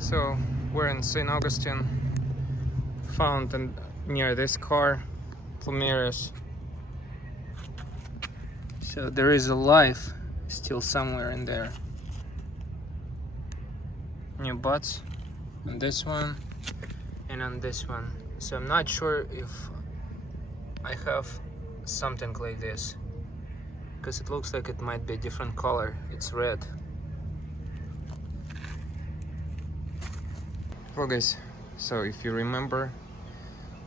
So we're in St. Augustine, found near this car, Plumerias. So there is a life still somewhere in there. New buds on this one and on this one. So I'm not sure if I have something like this, because it looks like it might be a different color. It's red. Well guys, so if you remember,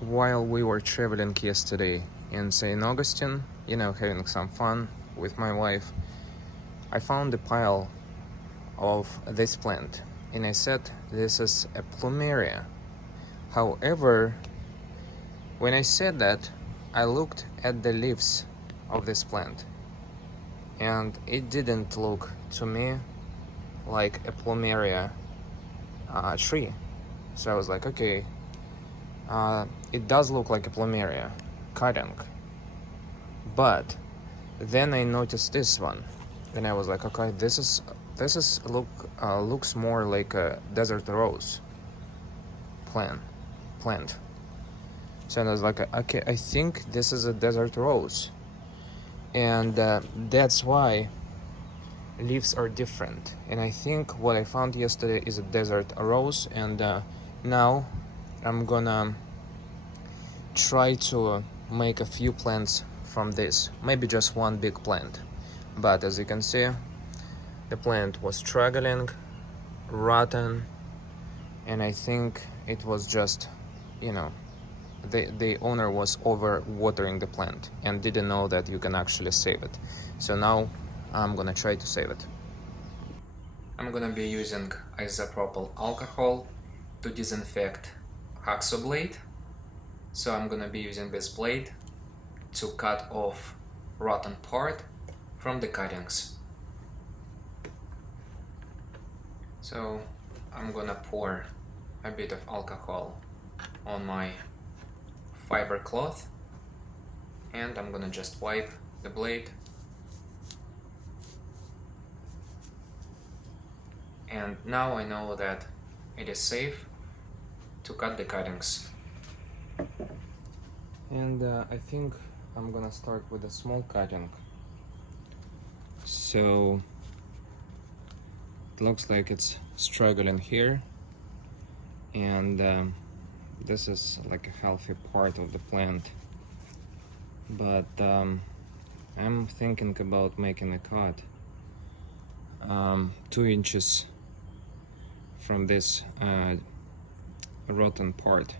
while we were traveling yesterday in St. Augustine, having some fun with my wife, I found a pile of this plant and I said this is a plumeria. However, when I said that, I looked at the leaves of this plant and it didn't look to me like a plumeria tree. So I was like, okay, it does look like a plumeria cutting, but then I noticed this one and I was like, okay, this looks more like a desert rose plant. So I was like, okay, I think this is a desert rose, and that's why leaves are different. And I think what I found yesterday is a desert rose, and now I'm gonna try to make a few plants from this, maybe just one big plant. But as you can see, the plant was struggling, rotten, and I think it was just, the owner was over watering the plant and didn't know that you can actually save it. So now I'm gonna try to save it. I'm gonna be using isopropyl alcohol to disinfect hacksaw blade. So I'm gonna be using this blade to cut off rotten part from the cuttings. So I'm gonna pour a bit of alcohol on my fiber cloth and I'm gonna just wipe the blade. And now I know that it is safe to cut the cuttings. And I think I'm gonna start with a small cutting. So it looks like it's struggling here, and this is like a healthy part of the plant, but I'm thinking about making a cut 2 inches from this rotten part.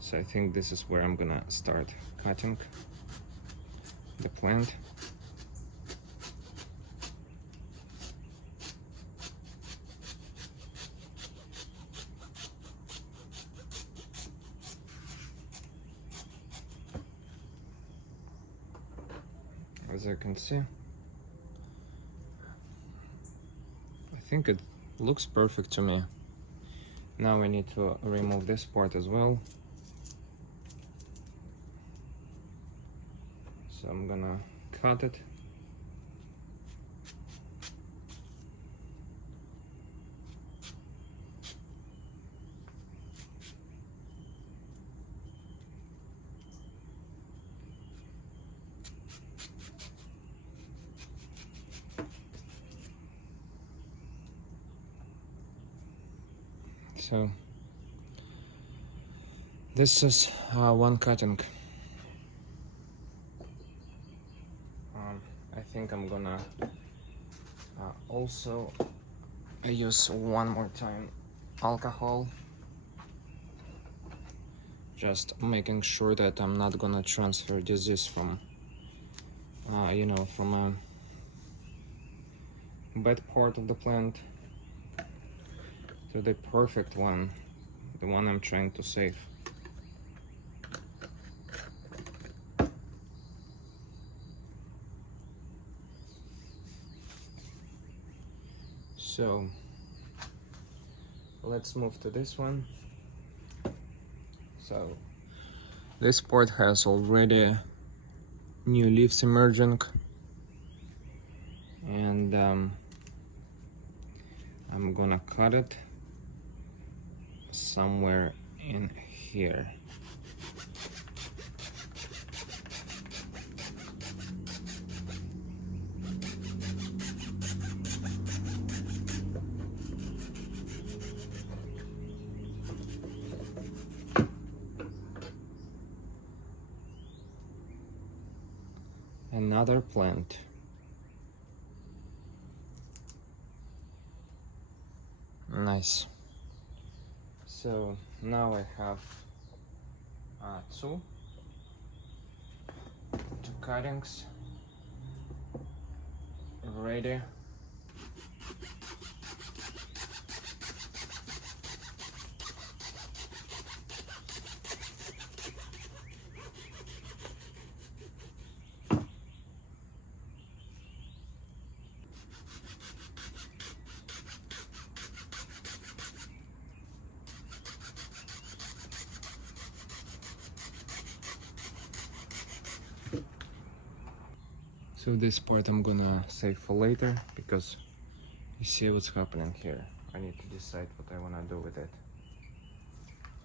So I think this is where I'm gonna start cutting the plant. As you can see, I think it looks perfect to me. Now we need to remove this part as well. So I'm gonna cut it. So this is one cutting. I think I'm gonna also use one more time alcohol, just making sure that I'm not gonna transfer disease from from a bad part of the plant to the perfect one, the one I'm trying to save. So let's move to this one. So this part has already new leaves emerging, and I'm gonna cut it somewhere in here. Another plant. Nice. So now I have two cuttings ready. So this part I'm gonna save for later, because you see what's happening here. I need to decide what I wanna do with it.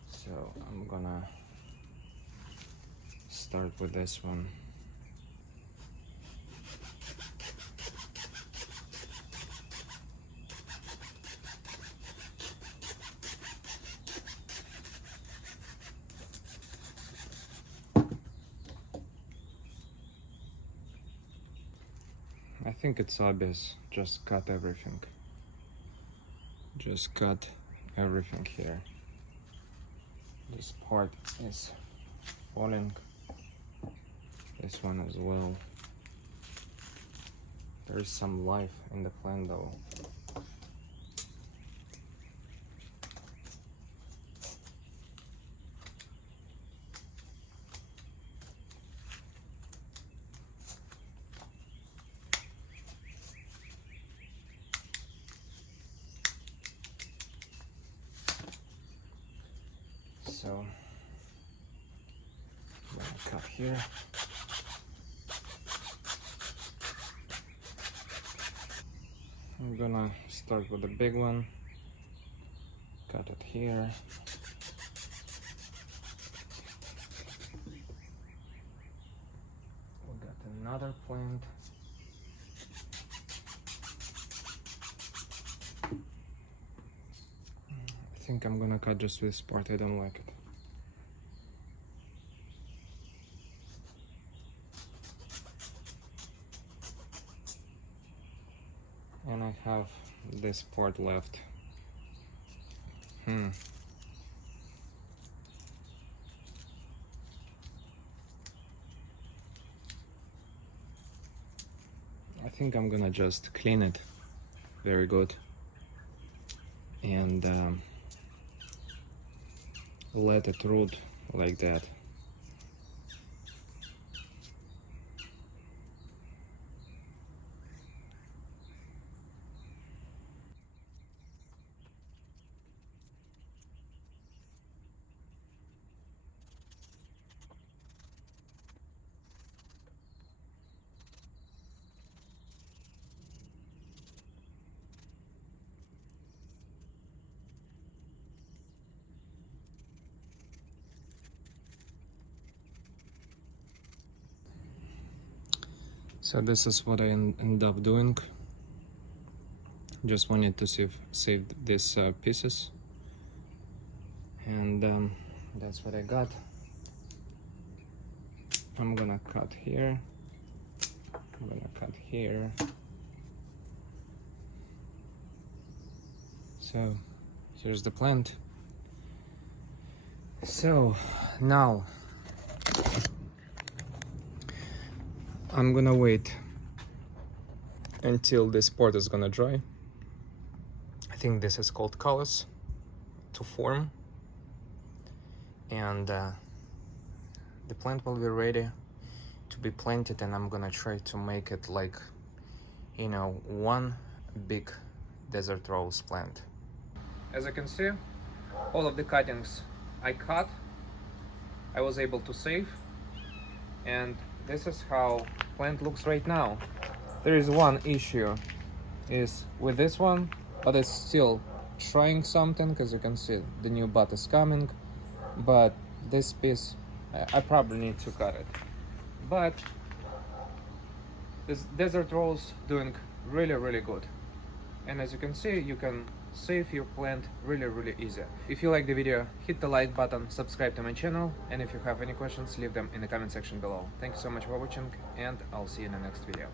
So I'm gonna start with this one. I think it's obvious, just cut everything. Just cut everything here. This part is falling. This one as well. There is some life in the plant though. So I'm gonna cut here. I'm gonna start with the big one. Cut it here. We got another plant. I think I'm gonna cut just this part, I don't like it. And I have this part left. I think I'm gonna just clean it very good and let it root like that. So this is what I end up doing. Just wanted to save these pieces, and that's what I got. I'm gonna cut here. I'm gonna cut here. So here's the plant. So now I'm gonna wait until this part is gonna dry. I think this is called callus to form, and the plant will be ready to be planted, and I'm gonna try to make it like, you know, one big desert rose plant. As you can see, all of the cuttings I cut, I was able to save, and this is how plant looks right now. There is one issue is with this one, but it's still trying something. As you can see, the new bud is coming, but this piece I probably need to cut it. But this desert rose doing really good, and as you can see, you can save your plant really easy. If you like the video, hit the like button, subscribe to my channel, and if you have any questions, leave them in the comment section below. Thank you so much for watching, and I'll see you in the next video.